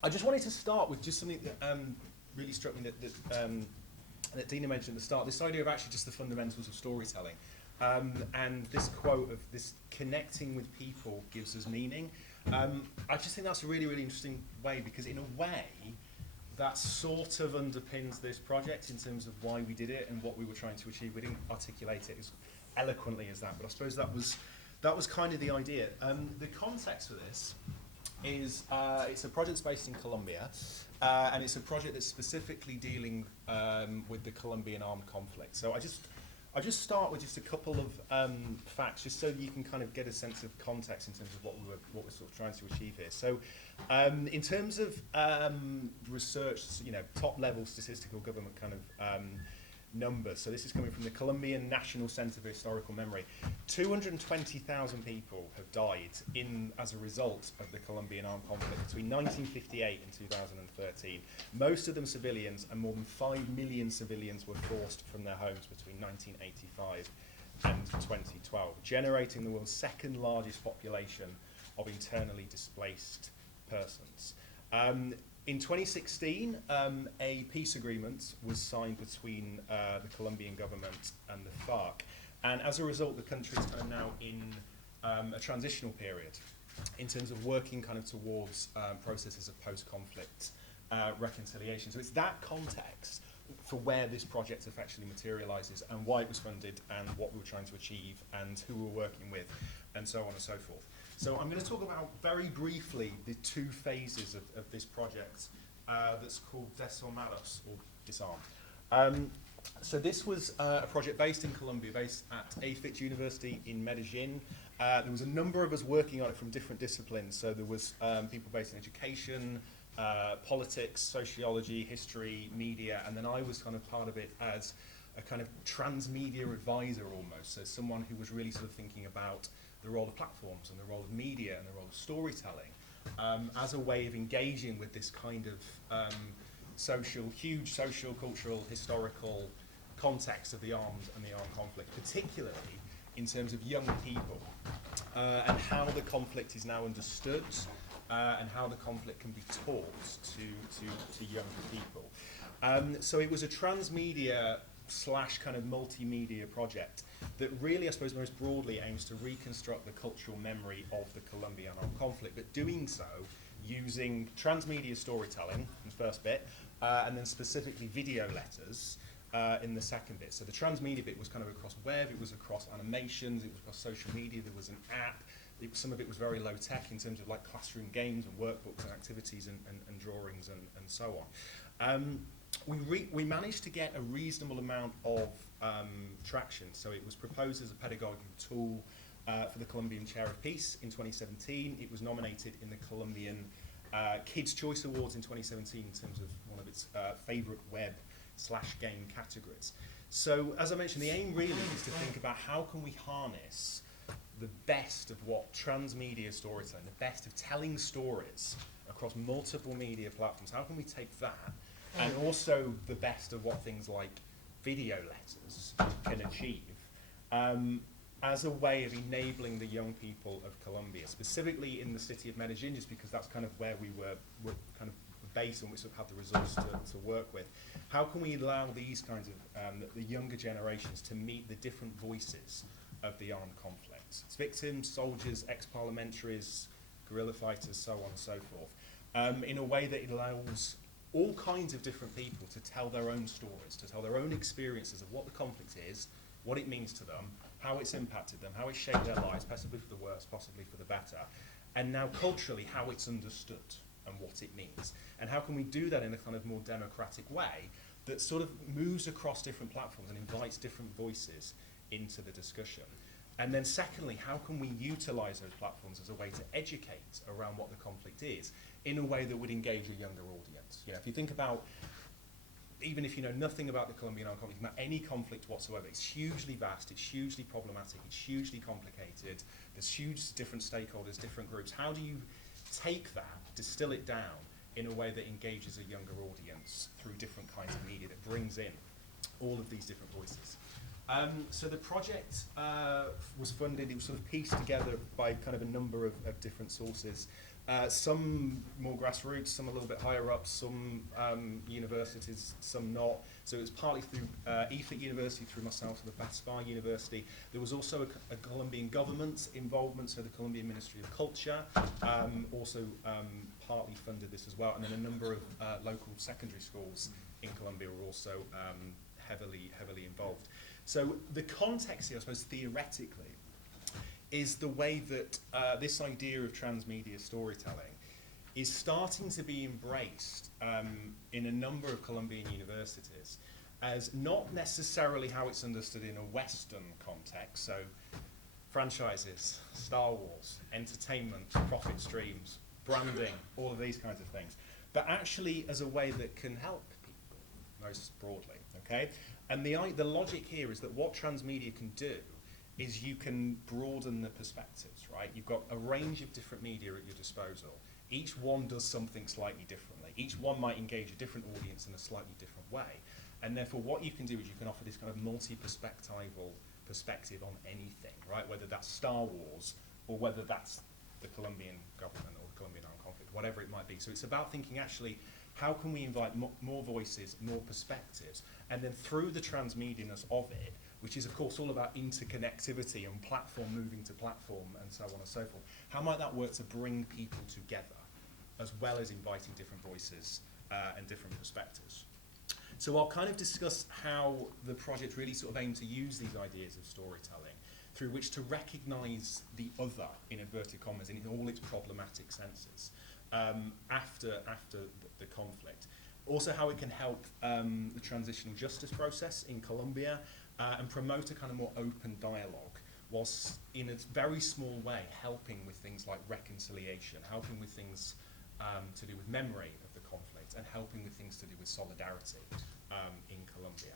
I just wanted to start with just something that really struck me that Dina mentioned at the start, this idea of actually just the fundamentals of storytelling. And this quote of this connecting with people gives us meaning. I just think that's a really, really interesting way, because in a way, that sort of underpins this project in terms of why we did it and what we were trying to achieve. We didn't articulate it as eloquently as that, but I suppose that was kind of the idea. The context for this is it's a project that's based in Colombia, and it's a project that's specifically dealing with the Colombian armed conflict. So I just start with just a couple of facts, just so you can kind of get a sense of context in terms of what we're sort of trying to achieve here. So, in terms of research, top level statistical government kind of numbers. So this is coming from the Colombian National Center for Historical Memory. 220,000 people have died as a result of the Colombian armed conflict between 1958 and 2013. Most of them civilians, and more than 5 million civilians were forced from their homes between 1985 and 2012, generating the world's second largest population of internally displaced persons. In 2016, a peace agreement was signed between the Colombian government and the FARC, and as a result, the country is kind of now in a transitional period in terms of working kind of towards processes of post-conflict reconciliation. So it's that context for where this project effectively materialises, and why it was funded, and what we were trying to achieve, and who we were working with, and so on and so forth. So I'm going to talk about very briefly the two phases of this project that's called Desarmados, or Disarmed. So this was a project based in Colombia, based at University in Medellin. There was a number of us working on it from different disciplines. So there was people based in education, politics, sociology, history, media, and then I was kind of part of it as a kind of transmedia advisor almost. So someone who was really sort of thinking about the role of platforms and the role of media and the role of storytelling as a way of engaging with this kind of huge social, cultural, historical context of the armed conflict, particularly in terms of young people and how the conflict is now understood and how the conflict can be taught to younger people. So it was a transmedia / kind of multimedia project that really, I suppose, most broadly aims to reconstruct the cultural memory of the Colombian armed conflict, but doing so using transmedia storytelling in the first bit, and then specifically video letters in the second bit. So the transmedia bit was kind of across web, it was across animations, it was across social media, there was an app. Some of it was very low tech in terms of like classroom games and workbooks and activities and drawings and so on. We managed to get a reasonable amount of traction. So it was proposed as a pedagogical tool for the Colombian Chair of Peace in 2017. It was nominated in the Colombian Kids' Choice Awards in 2017 in terms of one of its favourite web / game categories. So as I mentioned, the aim really is to think about how can we harness the best of what transmedia storytelling, the best of telling stories across multiple media platforms. How can we take that, and also the best of what things like video letters can achieve, as a way of enabling the young people of Colombia, specifically in the city of Medellin, just because that's kind of where we were kind of based and we sort of had the resource to work with. How can we allow these kinds of, the younger generations to meet the different voices of the armed conflict? Its victims, soldiers, ex-parliamentaries, guerrilla fighters, so on and so forth, in a way that it allows all kinds of different people to tell their own stories, to tell their own experiences of what the conflict is, what it means to them, how it's impacted them, how it's shaped their lives, possibly for the worse, possibly for the better, and now culturally how it's understood and what it means. And how can we do that in a kind of more democratic way that sort of moves across different platforms and invites different voices into the discussion? And then secondly, how can we utilise those platforms as a way to educate around what the conflict is in a way that would engage a younger audience? If you think about, even if you know nothing about the Colombian armed conflict, about any conflict whatsoever, it's hugely vast, it's hugely problematic, it's hugely complicated, there's huge different stakeholders, different groups. How do you take that, distill it down in a way that engages a younger audience through different kinds of media that brings in all of these different voices? So the project was funded, it was sort of pieced together by kind of a number of different sources. Some more grassroots, some a little bit higher up, some universities, some not. So it was partly through EFIT University, through myself, the Bath Spa University. There was also a Colombian government involvement, so the Colombian Ministry of Culture also partly funded this as well. And then a number of local secondary schools in Colombia were also heavily involved. So the context here, I suppose, theoretically, is the way that this idea of transmedia storytelling is starting to be embraced in a number of Colombian universities as not necessarily how it's understood in a Western context, so franchises, Star Wars, entertainment, profit streams, branding, all of these kinds of things, but actually as a way that can help people most broadly, okay? And the logic here is that what transmedia can do is you can broaden the perspectives, right? You've got a range of different media at your disposal. Each one does something slightly differently. Each one might engage a different audience in a slightly different way. And therefore what you can do is you can offer this kind of multi-perspectival perspective on anything, right? Whether that's Star Wars or whether that's the Colombian government or the Colombian armed conflict, whatever it might be. So it's about thinking actually, how can we invite more voices, more perspectives, and then through the transmedianess of it, which is of course all about interconnectivity and platform moving to platform and so on and so forth, how might that work to bring people together as well as inviting different voices and different perspectives? So I'll kind of discuss how the project really sort of aimed to use these ideas of storytelling through which to recognise the other, in inverted commas, in all its problematic senses after the conflict. Also how it can help the transitional justice process in Colombia and promote a kind of more open dialogue, whilst in a very small way helping with things like reconciliation, helping with things to do with memory of the conflict, and helping with things to do with solidarity in Colombia.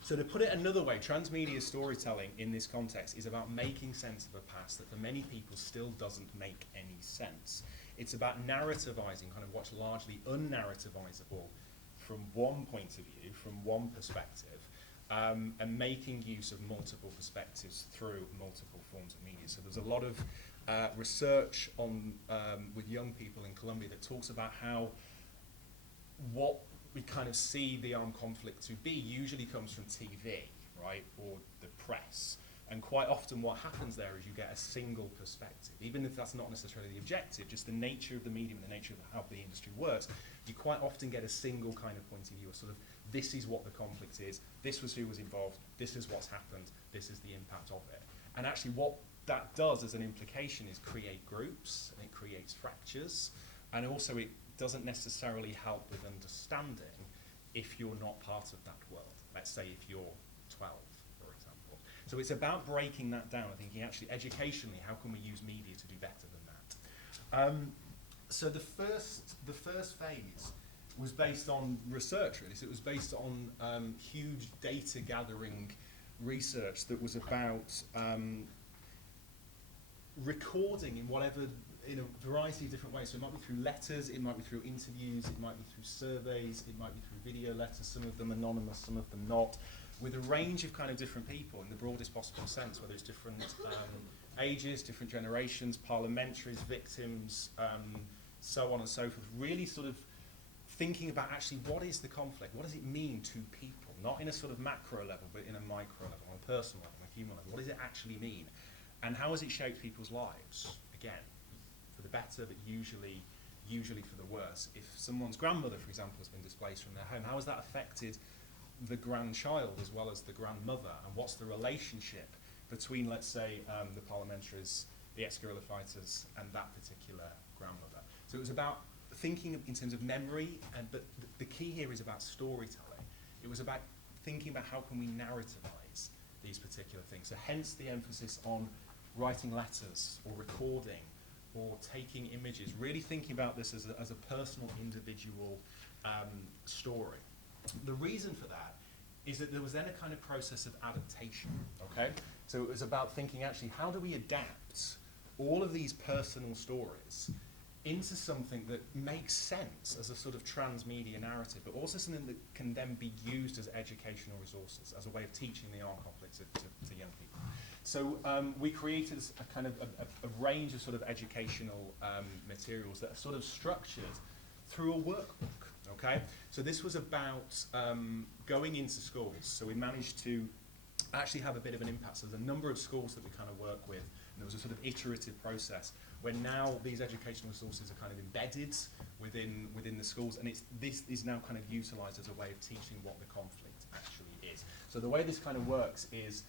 So to put it another way, transmedia storytelling in this context is about making sense of a past that for many people still doesn't make any sense. It's about narrativizing kind of what's largely unnarrativizable from one point of view, from one perspective, and making use of multiple perspectives through multiple forms of media. So there's a lot of research on with young people in Colombia that talks about how what we kind of see the armed conflict to be usually comes from TV, right, or the press. And quite often what happens there is you get a single perspective. Even if that's not necessarily the objective, just the nature of the medium, the nature of how the industry works, you quite often get a single kind of point of view, or sort of, this is what the conflict is, this was who was involved, this is what's happened, this is the impact of it. And actually what that does as an implication is create groups, and it creates fractures, and also it doesn't necessarily help with understanding if you're not part of that world. Let's say if you're 12, for example. So it's about breaking that down and thinking actually educationally, how can we use media to do better than that? So the first phase was based on research, really. So it was based on huge data gathering research that was about recording in a variety of different ways. So it might be through letters, it might be through interviews, it might be through surveys, it might be through video letters, some of them anonymous, some of them not, with a range of kind of different people in the broadest possible sense, whether it's different ages, different generations, parliamentaries, victims, so on and so forth, really sort of thinking about actually what is the conflict, what does it mean to people, not in a sort of macro level, but in a micro level, on a personal level, on a human level, what does it actually mean? And how has it shaped people's lives? Again, for the better, but usually for the worse. If someone's grandmother, for example, has been displaced from their home, how has that affected the grandchild as well as the grandmother? And what's the relationship between, let's say, the parliamentaries, the ex-guerrilla fighters, and that particular grandmother? So it was about thinking in terms of memory, but the key here is about storytelling. It was about thinking about how can we narrativize these particular things. So hence the emphasis on writing letters or recording or taking images, really thinking about this as a personal, individual story. The reason for that is that there was then a kind of process of adaptation, okay? So it was about thinking actually, how do we adapt all of these personal stories into something that makes sense as a sort of transmedia narrative, but also something that can then be used as educational resources, as a way of teaching the armed conflict to young people. So we created a kind of a range of sort of educational materials that are sort of structured through a workbook, okay? So this was about going into schools. So we managed to actually have a bit of an impact. So there's a number of schools that we kind of work with, and there was a sort of iterative process where now these educational resources are kind of embedded within the schools, and this is now kind of utilised as a way of teaching what the conflict actually is. So the way this kind of works is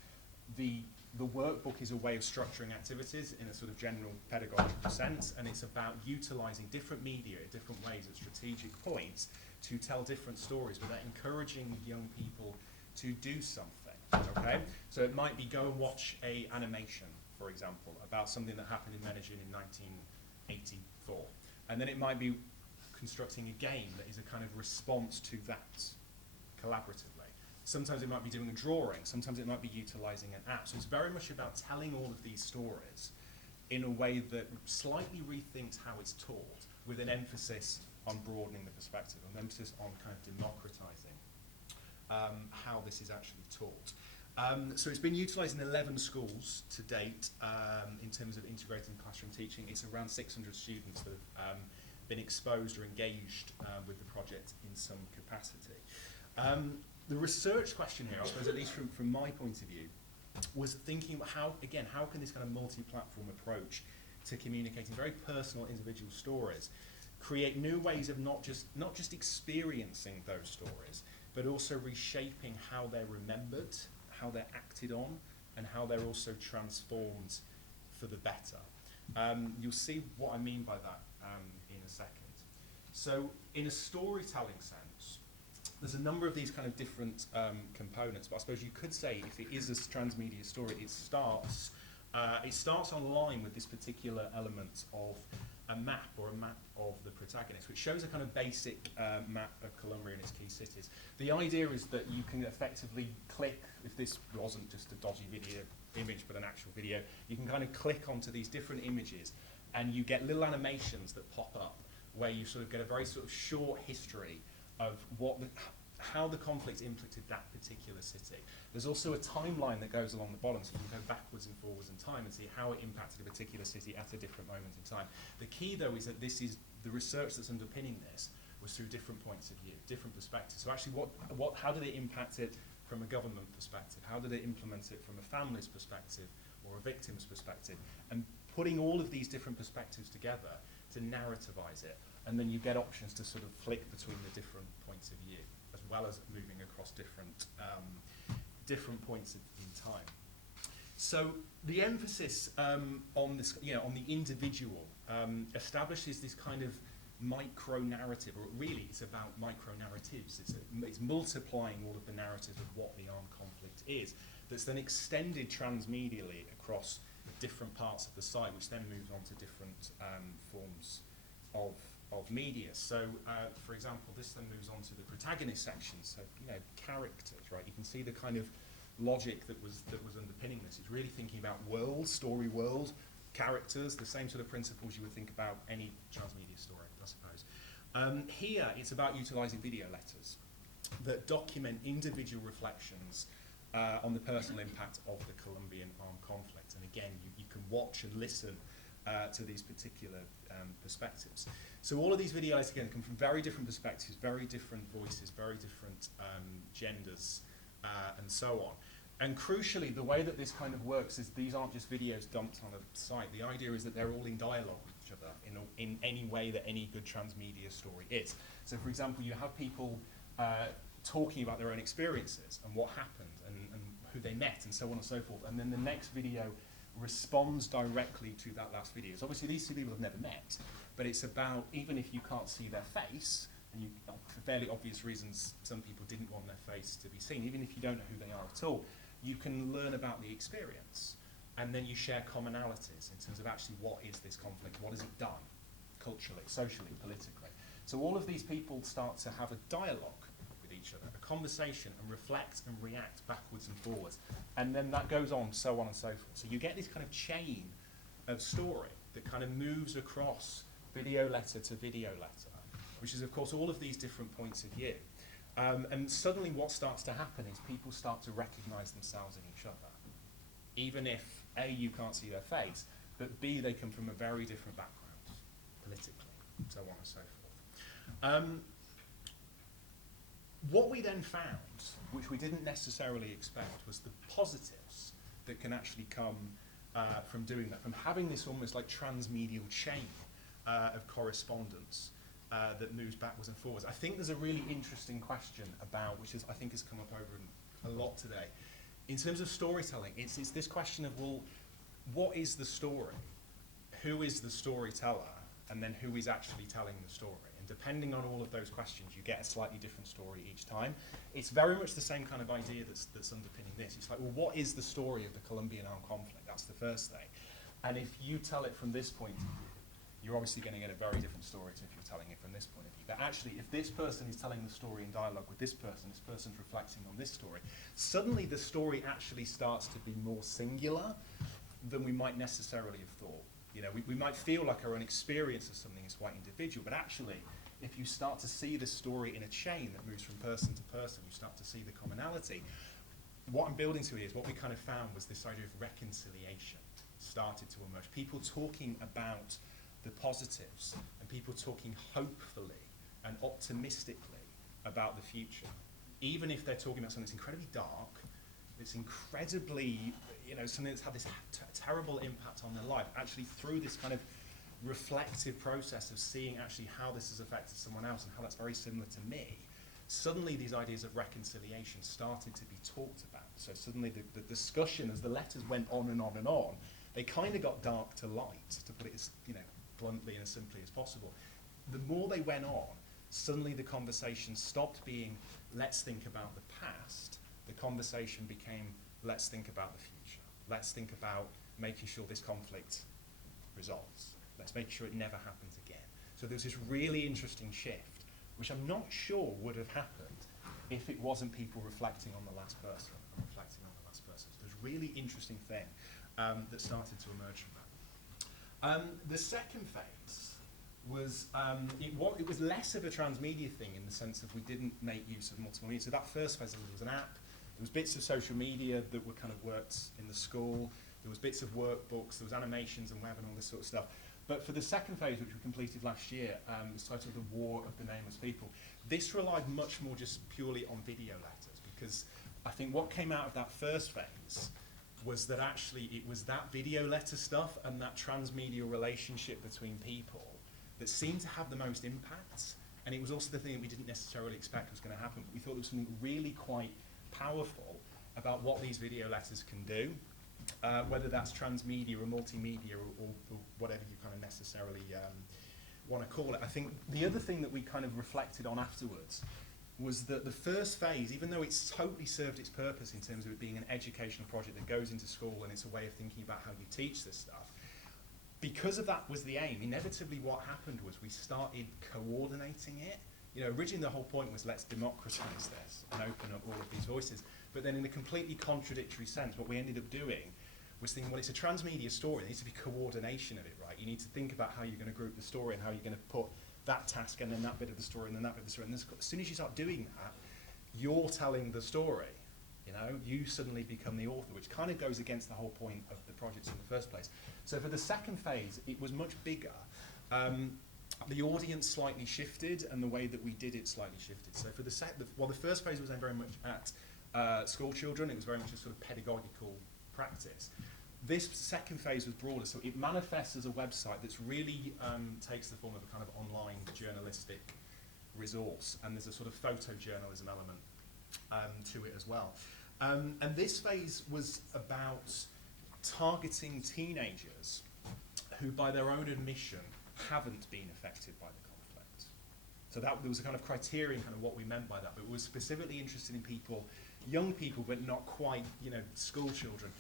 the workbook is a way of structuring activities in a sort of general pedagogical sense, and it's about utilising different media in different ways at strategic points to tell different stories without encouraging young people to do something, okay? So it might be go and watch a animation, for example, about something that happened in Medellin in 1984. And then it might be constructing a game that is a kind of response to that collaboratively. Sometimes it might be doing a drawing, sometimes it might be utilising an app. So it's very much about telling all of these stories in a way that slightly rethinks how it's taught, with an emphasis on broadening the perspective, an emphasis on kind of democratising how this is actually taught. So it's been utilised in 11 schools to date in terms of integrating classroom teaching. It's around 600 students that have been exposed or engaged with the project in some capacity. The research question here, I suppose, at least from my point of view, was thinking about how can this kind of multi-platform approach to communicating very personal individual stories create new ways of not just experiencing those stories, but also reshaping how they're remembered, how they're acted on, and how they're also transformed for the better. You'll see what I mean by that in a second. So in a storytelling sense, there's a number of these kind of different components, but I suppose you could say if it is a transmedia story, it starts online with this particular element of a map of the protagonist, which shows a kind of basic map of Colombia and its key cities. The idea is that you can effectively click, if this wasn't just a dodgy video image but an actual video, you can kind of click onto these different images and you get little animations that pop up where you sort of get a very sort of short history of how the conflict impacted that particular city. There's also a timeline that goes along the bottom, so you can go backwards and forwards in time and see how it impacted a particular city at a different moment in time. The key, though, is that this is the research that's underpinning this was through different points of view, different perspectives. So actually, how did it impact it from a government perspective? How did it implement it from a family's perspective or a victim's perspective? And putting all of these different perspectives together to narrativize it, and then you get options to sort of flick between the different points of view, as well as moving across different points in time. So the emphasis on this, on the individual, establishes this kind of micro narrative, or really it's about micro narratives. It's multiplying all of the narratives of what the armed conflict is, that's then extended transmedially across different parts of the site, which then moves on to different forms of media. So, for example, this then moves on to the protagonist section. So, characters, right? You can see the kind of logic that was underpinning this. It's really thinking about story world, characters, the same sort of principles you would think about any transmedia story, I suppose. Here, it's about utilising video letters that document individual reflections on the personal impact of the Colombian armed conflict. And again, you can watch and listen to these particular perspectives. So all of these videos, again, come from very different perspectives, very different voices, very different genders, and so on. And crucially, the way that this kind of works is these aren't just videos dumped on a site. The idea is that they're all in dialogue with each other in any way that any good transmedia story is. So, for example, you have people talking about their own experiences and what happened and who they met and so on and so forth. And then the next video responds directly to that last video. So obviously these two people have never met, but it's about, even if you can't see their face, and for fairly obvious reasons, some people didn't want their face to be seen, even if you don't know who they are at all, you can learn about the experience, and then you share commonalities in terms of actually what is this conflict, what has it done, culturally, socially, politically. So all of these people start to have a dialogue with each other, a conversation, and reflect and react backwards and forwards. And then that goes on, so on and so forth. So you get this kind of chain of story that kind of moves across video letter to video letter, which is, of course, all of these different points of view. And suddenly what starts to happen is people start to recognise themselves in each other. Even if, A, you can't see their face, but B, they come from a very different background, politically, so on and so forth. What we then found, which we didn't necessarily expect, was the positives that can actually come from doing that, from having this almost like transmedial chain of correspondence that moves backwards and forwards. I think there's a really interesting question about, which is, I think has come up over a lot today. In terms of storytelling, it's this question of, well, what is the story? Who is the storyteller? And then who is actually telling the story? And depending on all of those questions, you get a slightly different story each time. It's very much the same kind of idea that's underpinning this. It's like, well, what is the story of the Colombian armed conflict? That's the first thing. And if you tell it from this point of view, you're obviously going to get a very different story to if you're telling it from this point of view. But actually, if this person is telling the story in dialogue with this person's reflecting on this story, suddenly the story actually starts to be more singular than we might necessarily have thought. You know, we might feel like our own experience of something is quite individual, but actually, if you start to see the story in a chain that moves from person to person, you start to see the commonality. What I'm building to here is what we kind of found was this idea of reconciliation started to emerge. People talking about the positives, and people talking hopefully and optimistically about the future, even if they're talking about something that's incredibly dark, it's incredibly, you know, something that's had this terrible impact on their life, actually through this kind of reflective process of seeing actually how this has affected someone else and how that's very similar to me, suddenly these ideas of reconciliation started to be talked about. So suddenly the discussion, as the letters went on and on and on, they kind of got dark to light, to put it as, you know, bluntly and as simply as possible. The more they went on, suddenly the conversation stopped being, let's think about the past. The conversation became, let's think about the future. Let's think about making sure this conflict resolves. Let's make sure it never happens again. So there's this really interesting shift, which I'm not sure would have happened if it wasn't people reflecting on the last person and reflecting on the last person. So there's a really interesting thing that started to emerge from that. The second phase was, it was less of a transmedia thing in the sense of we didn't make use of multiple media. So that first phase, there was an app, there was bits of social media that were kind of worked in the school, there was bits of workbooks, there was animations and web and all this sort of stuff. But for the second phase, which we completed last year, it was titled The War of the Nameless People. This relied much more just purely on video letters, because I think what came out of that first phase was that actually it was that video letter stuff and that transmedia relationship between people that seemed to have the most impact. And it was also the thing that we didn't necessarily expect was going to happen. But we thought there was something really quite powerful about what these video letters can do, whether that's transmedia or multimedia or whatever you kind of necessarily want to call it. I think the other thing that we kind of reflected on afterwards was that the first phase, even though it's totally served its purpose in terms of it being an educational project that goes into school and it's a way of thinking about how you teach this stuff, because of that was the aim, inevitably what happened was we started coordinating it. You know, originally the whole point was let's democratize this and open up all of these voices. But then in a completely contradictory sense, what we ended up doing was thinking, well, it's a transmedia story, there needs to be coordination of it, right? You need to think about how you're going to group the story and how you're going to put that task and then that bit of the story and then that bit of the story. And as soon as you start doing that, you're telling the story. You know, you suddenly become the author, which kind of goes against the whole point of the project in the first place. So for the second phase, it was much bigger. The audience slightly shifted, and the way that we did it slightly shifted. So for the first phase was then very much at school children. It was very much a sort of pedagogical practice. This second phase was broader, so it manifests as a website that's really takes the form of a kind of online journalistic resource, and there's a sort of photojournalism element to it as well. And this phase was about targeting teenagers who, by their own admission, haven't been affected by the conflict. So that there was a kind of criterion, kind of what we meant by that, but we were specifically interested in people, young people, but not quite, you know, school children,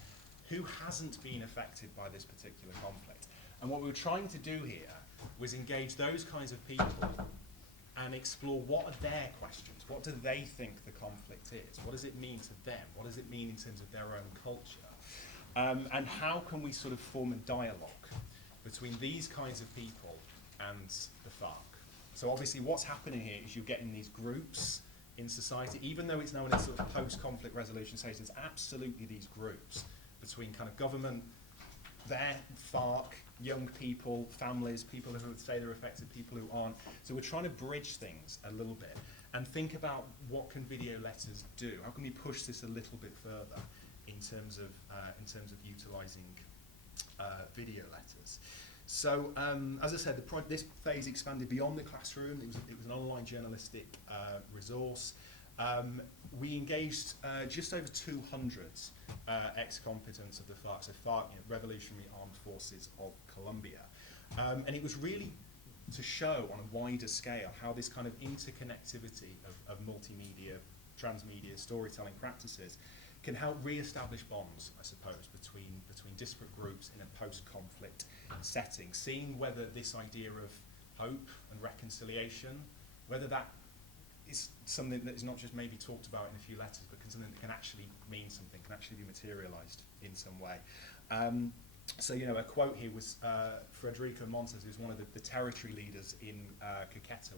who hasn't been affected by this particular conflict. And what we were trying to do here was engage those kinds of people and explore what are their questions, what do they think the conflict is, what does it mean to them, what does it mean in terms of their own culture, and how can we sort of form a dialogue between these kinds of people and the FARC. So obviously what's happening here is you're getting these groups in society, even though it's now in a sort of post-conflict resolution stage, there's absolutely these groups between kind of government, their FARC, young people, families, people who would say they're affected, people who aren't. So we're trying to bridge things a little bit and think about what can video letters do? How can we push this a little bit further in terms of utilising video letters? So as I said, this phase expanded beyond the classroom. It was an online journalistic resource. We engaged just over 200 ex-combatants of the FARC, so FARC, Revolutionary Armed Forces of Colombia. And it was really to show on a wider scale how this kind of interconnectivity of multimedia, transmedia storytelling practices can help re-establish bonds, I suppose, between disparate groups in a post-conflict setting, seeing whether this idea of hope and reconciliation, whether that is something that is not just maybe talked about in a few letters, but something that can actually mean something, can actually be materialized in some way. So, a quote here was Federico Montes, who's one of the territory leaders in Caqueta,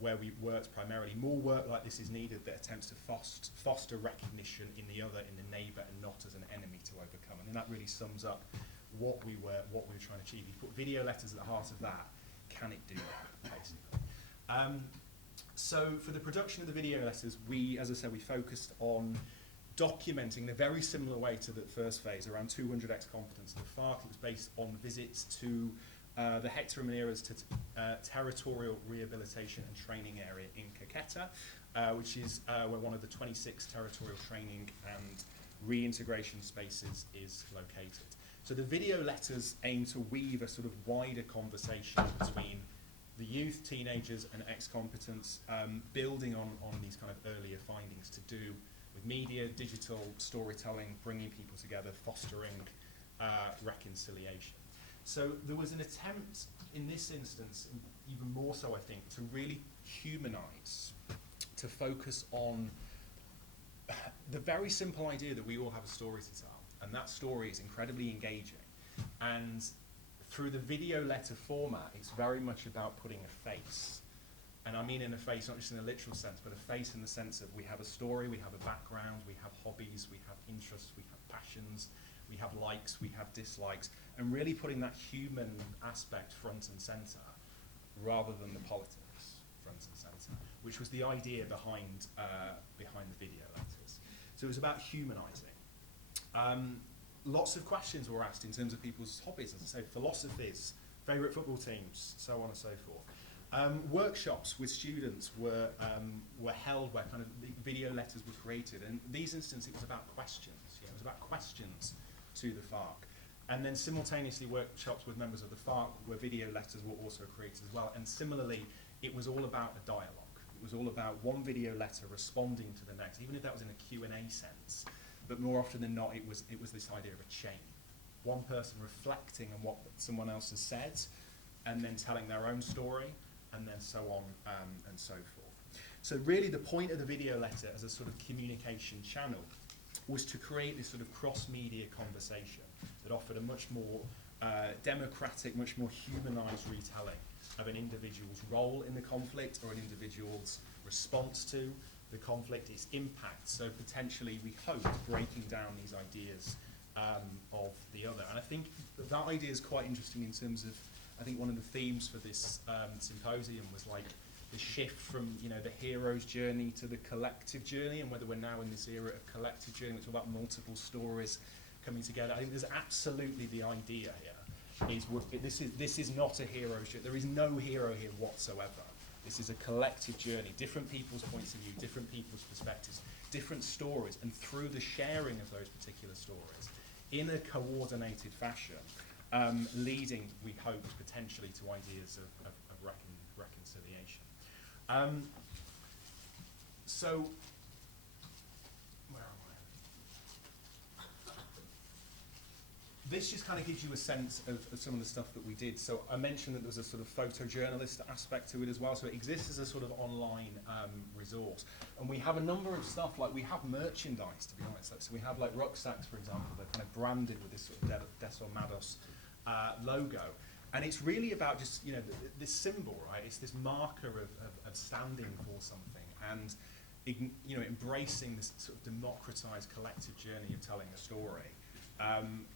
where we worked primarily. More work like this is needed that attempts to foster recognition in the other, in the neighbour, and not as an enemy to overcome. And that really sums up what we were trying to achieve. You put video letters at the heart of that. Can it do that, basically? So for the production of the video letters, as I said, we focused on documenting in a very similar way to the first phase, around 200 ex-combatants of the FARC. It was based on visits to the Hector Ramirez Territorial Rehabilitation and Training Area in Caqueta, which is where one of the 26 territorial training and reintegration spaces is located. So the video letters aim to weave a sort of wider conversation between the youth, teenagers, and ex-combatants, building on these kind of earlier findings to do with media, digital storytelling, bringing people together, fostering reconciliation. So there was an attempt in this instance, even more so I think, to really humanize, to focus on the very simple idea that we all have a story to tell, and that story is incredibly engaging. And through the video letter format, it's very much about putting a face. And I mean in a face, not just in a literal sense, but a face in the sense of we have a story, we have a background, we have hobbies, we have interests, we have passions, we have likes, we have dislikes, and really putting that human aspect front and center rather than the politics front and center, which was the idea behind the video letters. So it was about humanizing. Lots of questions were asked in terms of people's hobbies, as I say, philosophies, favorite football teams, so on and so forth. Workshops with students were held where kind of the video letters were created, and these instances it was about questions. It was about questions to the FARC. And then simultaneously workshops with members of the FARC where video letters were also created as well. And similarly, it was all about a dialogue. It was all about one video letter responding to the next, even if that was in a Q&A sense. But more often than not, it was this idea of a chain. One person reflecting on what someone else has said, and then telling their own story, and then so on and so forth. So really the point of the video letter as a sort of communication channel was to create this sort of cross-media conversation that offered a much more democratic, much more humanized retelling of an individual's role in the conflict or an individual's response to the conflict, its impact. So potentially, we hope, breaking down these ideas of the other. And I think that idea is quite interesting in terms of, I think one of the themes for this symposium was like the shift from the hero's journey to the collective journey, and whether we're now in this era of collective journey, which is about multiple stories coming together. I think there's absolutely the idea here is this is not a hero's journey. There is no hero here whatsoever. This is a collective journey, different people's points of view, different people's perspectives, different stories, and through the sharing of those particular stories in a coordinated fashion, leading, we hope, potentially to ideas of reconciliation. So, where am I? This just kind of gives you a sense of some of the stuff that we did. So I mentioned that there was a sort of photojournalist aspect to it as well. So it exists as a sort of online resource. And we have a number of stuff, like we have merchandise, to be honest. So we have like rucksacks, for example, that are kind of branded with this sort of Desos Mados logo. And it's really about just, this symbol, right? It's this marker of standing for something and, embracing this sort of democratized collective journey of telling a story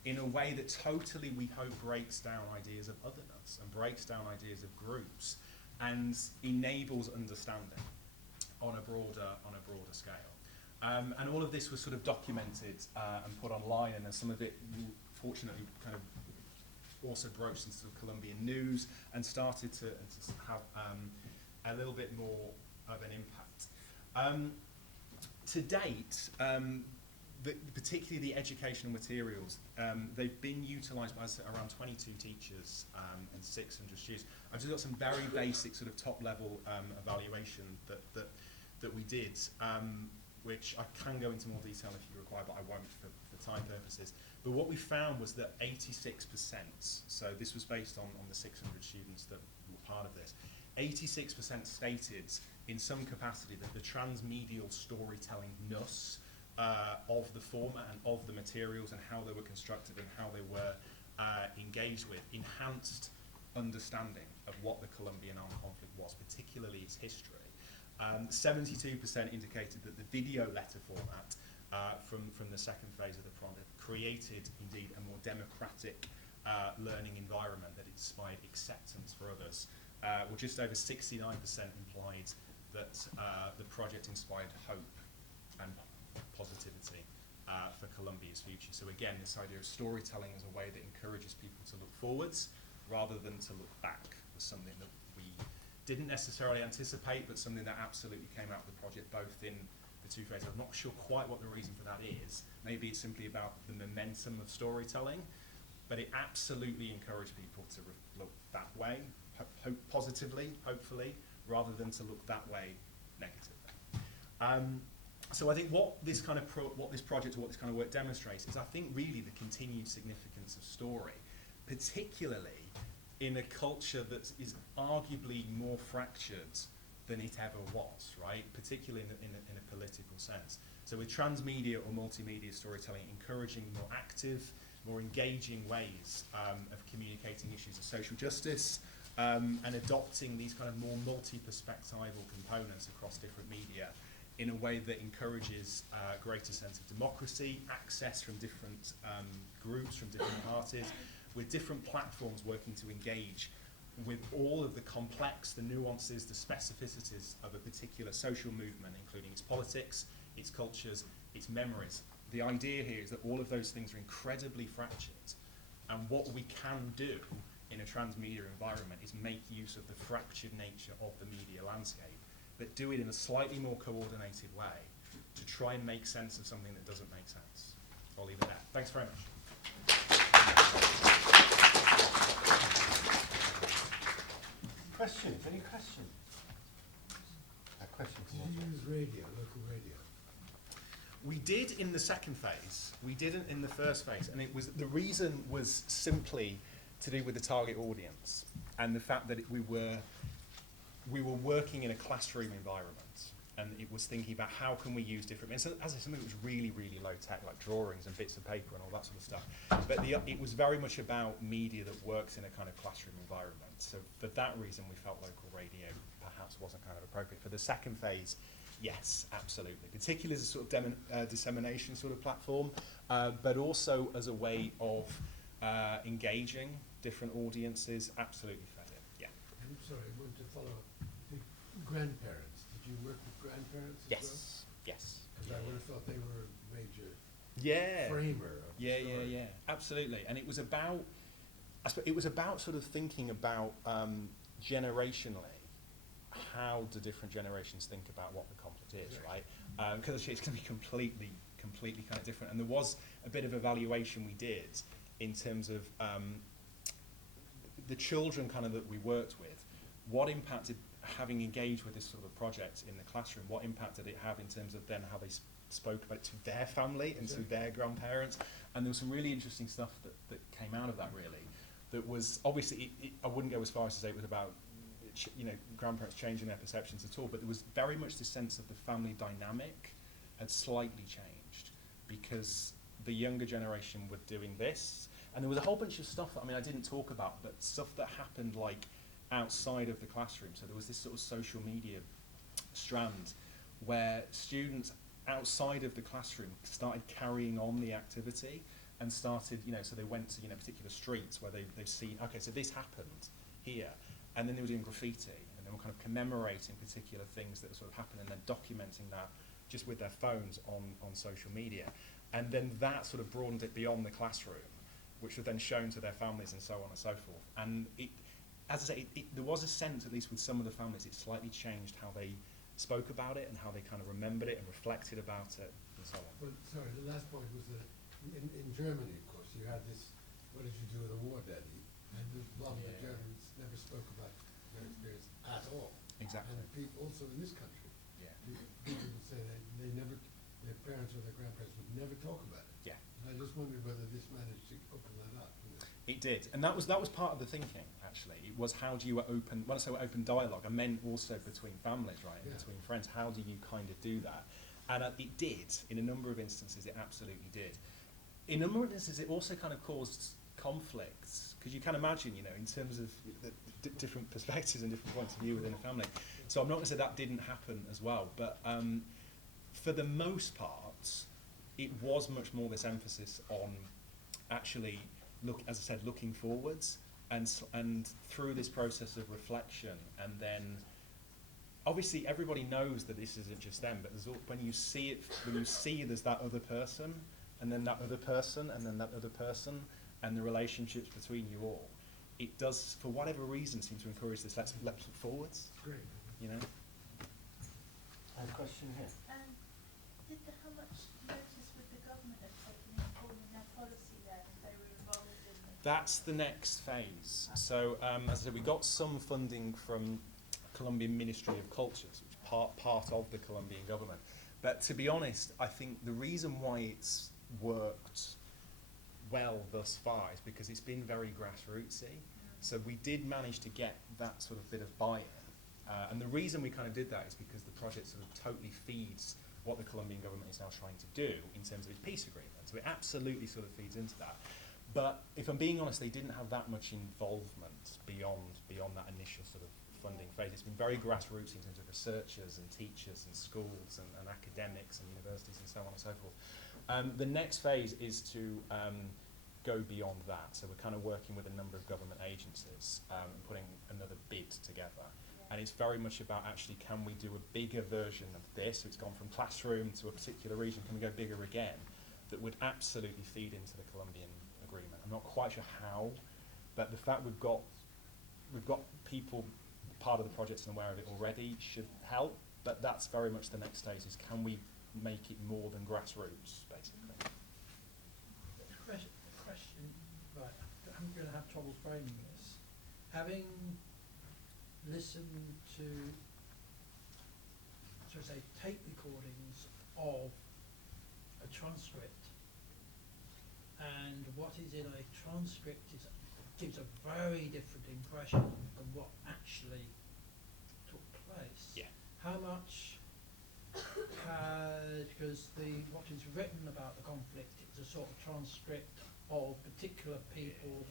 in a way that totally, we hope, breaks down ideas of otherness and breaks down ideas of groups and enables understanding on a broader scale. And all of this was sort of documented and put online, and then some of it, fortunately, kind of also broached into sort of Colombian news and started to have a little bit more of an impact. To date, particularly the educational materials, they've been utilised by around 22 teachers and 600 students. I've just got some very basic sort of top-level evaluation that we did, which I can go into more detail if you require, but I won't for time purposes. But what we found was that 86%, so this was based on the 600 students that were part of this, 86% stated in some capacity that the transmedial storytelling-ness of the format and of the materials and how they were constructed and how they were engaged with enhanced understanding of what the Colombian armed conflict was, particularly its history. 72% indicated that the video letter format from the second phase of the project created indeed a more democratic learning environment that inspired acceptance for others. Well, just over 69% implied that the project inspired hope and positivity for Colombia's future. So again, this idea of storytelling as a way that encourages people to look forwards rather than to look back was something that we didn't necessarily anticipate, but something that absolutely came out of the project, both in the two phases. I'm not sure quite what the reason for that is. Maybe it's simply about the momentum of storytelling, but it absolutely encouraged people to look that way, positively, hopefully, rather than to look that way negatively. So I think what this kind of project or what this kind of work demonstrates is, I think, really the continued significance of story, particularly in a culture that is arguably more fractured than it ever was, right? Particularly in a political sense. So with transmedia or multimedia storytelling encouraging more active, more engaging ways of communicating issues of social justice and adopting these kind of more multi-perspectival components across different media in a way that encourages a greater sense of democracy, access from different groups, from different parties, with different platforms working to engage with all of the complex, the nuances, the specificities of a particular social movement, including its politics, its cultures, its memories. The idea here is that all of those things are incredibly fractured, and what we can do in a transmedia environment is make use of the fractured nature of the media landscape, but do it in a slightly more coordinated way to try and make sense of something that doesn't make sense. I'll leave it there. Thanks very much. Questions? Any questions? Questions? Did you use radio, local radio? We did in the second phase. We didn't in the first phase, and the reason was simply to do with the target audience and the fact that we were working in a classroom environment, and it was thinking about how can we use different, as I said, something that was really, really low tech, like drawings and bits of paper and all that sort of stuff. But it was very much about media that works in a kind of classroom environment. So for that reason, we felt local radio perhaps wasn't kind of appropriate. For the second phase, yes, absolutely. Particularly as a sort of dissemination sort of platform, but also as a way of engaging different audiences, absolutely fed in, yeah. I'm sorry, I wanted to follow up. The grandparents, did you work with grandparents as well? Yes. Because I would have thought they were a major Yeah. framer of the story. Yeah, absolutely. And it was about, sort of thinking about generationally, how do different generations think about what the conflict is, right? Because actually it's going to be completely kind of different. And there was a bit of evaluation we did in terms of the children kind of that we worked with. What impact did having engaged with this sort of a project in the classroom, what impact did it have in terms of then how they spoke about it to their family and to their grandparents? And there was some really interesting stuff that came out of that, really. That was, obviously, I wouldn't go as far as to say it was about grandparents changing their perceptions at all, but there was very much the sense that the family dynamic had slightly changed because the younger generation were doing this, And there was a whole bunch of stuff that, I mean, I didn't talk about, but stuff that happened like outside of the classroom. So there was this sort of social media strand where students outside of the classroom started carrying on the activity and started, so they went to, particular streets where they've seen, okay, so this happened here. And then they were doing graffiti and they were kind of commemorating particular things that sort of happened and then documenting that just with their phones on social media. And then that sort of broadened it beyond the classroom, which was then shown to their families and so on and so forth. And it, as I say, there was a sense, at least with some of the families, it slightly changed how they spoke about it and how they kind of remembered it and reflected about it and so on. Well, sorry, the last point was that in Germany, of course, you had this, what did you do with a war daddy? And a lot of the Germans never spoke about their experience at all. Exactly. And people, also in this country, Yeah. people would say they never, their parents or their grandparents would never talk about it. Yeah. And I just wondered whether this managed to open that up. It did, and that was part of the thinking. Actually, it was how do you open? When I say open dialogue, I meant also between families, right, and between friends. How do you kind of do that? And it did in a number of instances. It absolutely did. In a number of instances, it also kind of caused conflicts because you can imagine, in terms of the different perspectives and different points of view within a family. So I'm not going to say that didn't happen as well, but for the most part, it was much more this emphasis on actually. As I said, looking forwards and through this process of reflection, and then obviously everybody knows that this isn't just them, but when you see there's that other person, and then that other person, and then that other person, and the relationships between you all, it does, for whatever reason, seem to encourage this let's look forwards. Great. I have a question here. How much notice would the government have taken in forming their policy then if they were involved in the... That's the next phase. So, as I said, we got some funding from Colombian Ministry of Cultures, which is part of the Colombian government. But to be honest, I think the reason why it's worked well thus far is because it's been very grassrootsy. So we did manage to get that sort of bit of buy-in. And the reason we kind of did that is because the project sort of totally feeds what the Colombian government is now trying to do in terms of its peace agreement. So it absolutely sort of feeds into that. But if I'm being honest, they didn't have that much involvement beyond that initial sort of funding phase. It's been very grassroots in terms of researchers and teachers and schools and academics and universities and so on and so forth. The next phase is to go beyond that. So we're kind of working with a number of government agencies and putting another bid together. And it's very much about actually, can we do a bigger version of this? So it's gone from classroom to a particular region. Can we go bigger again? That would absolutely feed into the Colombian agreement. I'm not quite sure how, but the fact we've got people part of the project and aware of it already should help. But that's very much the next stage: is can we make it more than grassroots, basically? Question, right? I'm going to have trouble framing this. Having listened to, so to say, tape recordings of a transcript, and what is in a transcript gives a very different impression than what actually took place. Yeah. How much because what is written about the conflict is a sort of transcript of particular people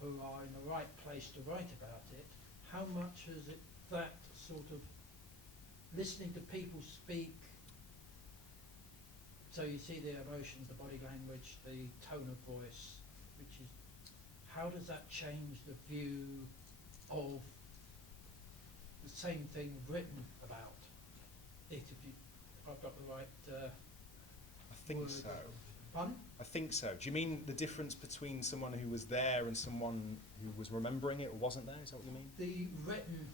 who are in the right place to write about it. How much has it, that sort of listening to people speak, so you see the emotions, the body language, the tone of voice, which is, how does that change the view of the same thing written about it, if I've got the right I think word. so. Pardon? I think so. Do you mean the difference between someone who was there and someone who was remembering it or wasn't there? Is that what you mean? The written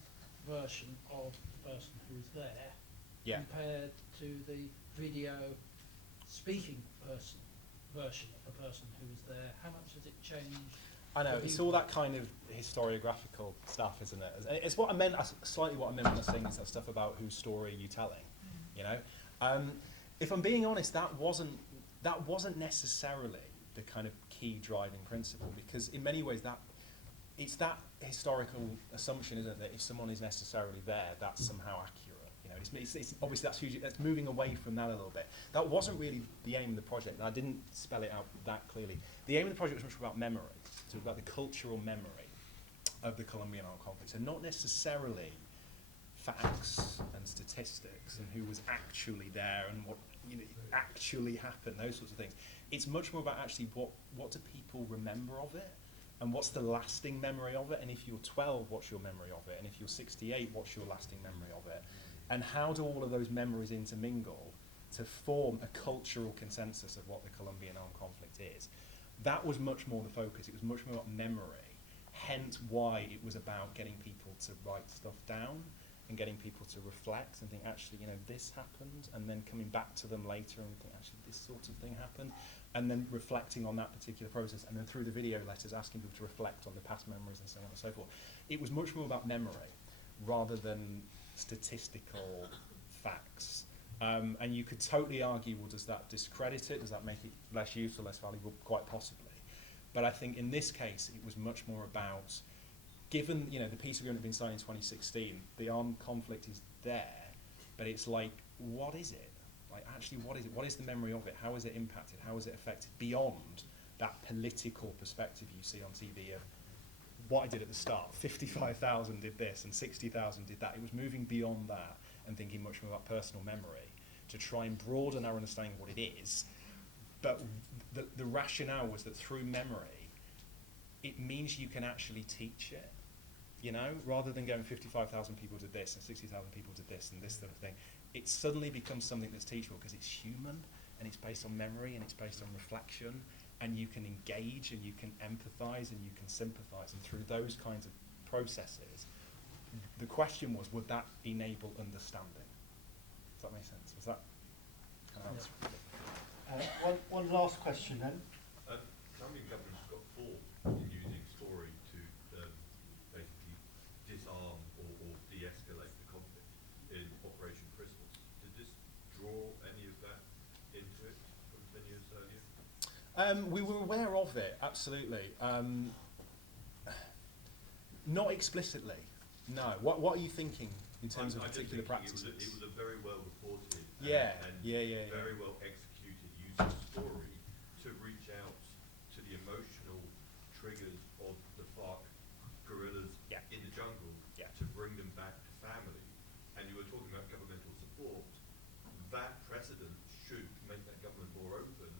version of the person who's there compared to the video speaking version of the person who's there, how much has it changed? I know, it's all that kind of historiographical stuff, isn't it? It's what I meant, slightly what I meant when I was saying that stuff about whose story you're telling, you know? If I'm being honest, that wasn't necessarily the kind of key driving principle, because in many ways it's that historical assumption, isn't it, that if someone is necessarily there, that's somehow accurate. You know, it's obviously that's huge. That's moving away from that a little bit. That wasn't really the aim of the project. And I didn't spell it out that clearly. The aim of the project was much about memory, so about the cultural memory of the Colombian armed conflict. So not necessarily facts and statistics and who was actually there and what actually happened, those sorts of things. It's much more about actually what do people remember of it, and what's the lasting memory of it, and if you're 12, what's your memory of it, and if you're 68, what's your lasting memory of it, and how do all of those memories intermingle to form a cultural consensus of what the Colombian armed conflict is. That was much more the focus. It was much more about memory, hence why it was about getting people to write stuff down and getting people to reflect and think, actually, this happened, and then coming back to them later and think, actually, this sort of thing happened, and then reflecting on that particular process, and then through the video letters asking people to reflect on the past memories and so on and so forth. It was much more about memory rather than statistical facts. And you could totally argue, well, does that discredit it? Does that make it less useful, less valuable? Quite possibly. But I think in this case, it was much more about, given the peace agreement had been signed in 2016, the armed conflict is there, but it's like, what is it? Like, actually, what is it? What is the memory of it? How is it impacted? How is it affected beyond that political perspective you see on TV of what I did at the start? 55,000 did this and 60,000 did that. It was moving beyond that and thinking much more about personal memory to try and broaden our understanding of what it is. But the rationale was that through memory, it means you can actually teach it. Rather than going 55,000 people did this and 60,000 people did this and this sort of thing, it suddenly becomes something that's teachable because it's human and it's based on memory and it's based on reflection, and you can engage and you can empathize and you can sympathize, and through those kinds of processes, the question was, would that enable understanding? Does that make sense? Was that kind of answer? One last question then. Colombian government's got form in using story to basically disarm or de-escalate the conflict in Operation Crystals. Did this draw any of that into it from 10 years earlier? We were aware of it, absolutely. Not explicitly, no. What are you thinking in terms of particular practices? It was a very well reported and Yeah. very well executed use of story to reach out to the emotional triggers of the FARC guerrillas in the jungle to bring them back to family. And you were talking about governmental support. That precedent should make that government more open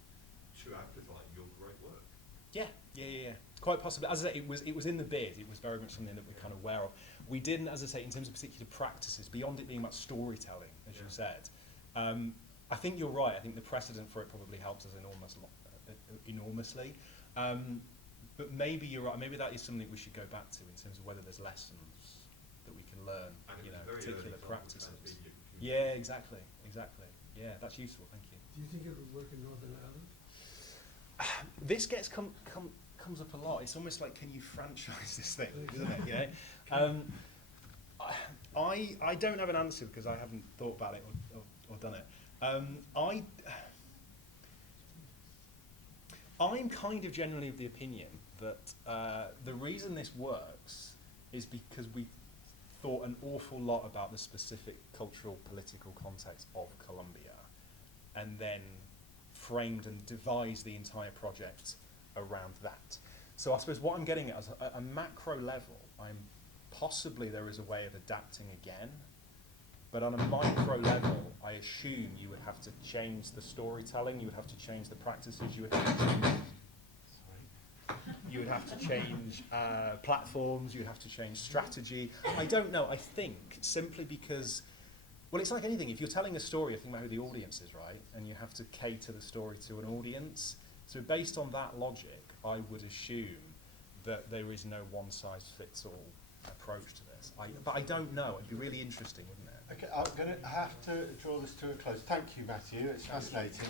to amplifying your great work. Yeah. Quite possibly. As I say, it was in the bid. It was very much something that we're kind of aware of. We didn't, as I say, in terms of particular practices, beyond it being about storytelling, as you said. I think you're right. I think the precedent for it probably helps us enormously. But maybe you're right. Maybe that is something we should go back to in terms of whether there's lessons that we can learn, particular practices. Yeah, exactly. Yeah, that's useful. Thank you. Do you think it would work in Northern Ireland? This comes up a lot. It's almost like, can you franchise this thing, isn't it? I don't have an answer because I haven't thought about it or done it. I'm kind of generally of the opinion that the reason this works is because we thought an awful lot about the specific cultural, political context of Colombia, and then framed and devised the entire project around that. So I suppose what I'm getting at is a macro level, possibly there is a way of adapting again, but on a micro level, I assume you would have to change the storytelling, you would have to change the practices, you would have to change platforms, you'd have to change strategy. I don't know. I think simply because, well, it's like anything. If you're telling a story, you think about who the audience is, right? And you have to cater the story to an audience. So based on that logic, I would assume that there is no one-size-fits-all approach to this. But I don't know. It'd be really interesting, wouldn't it? Okay, I'm going to have to draw this to a close. Thank you, Matthew. It's fascinating.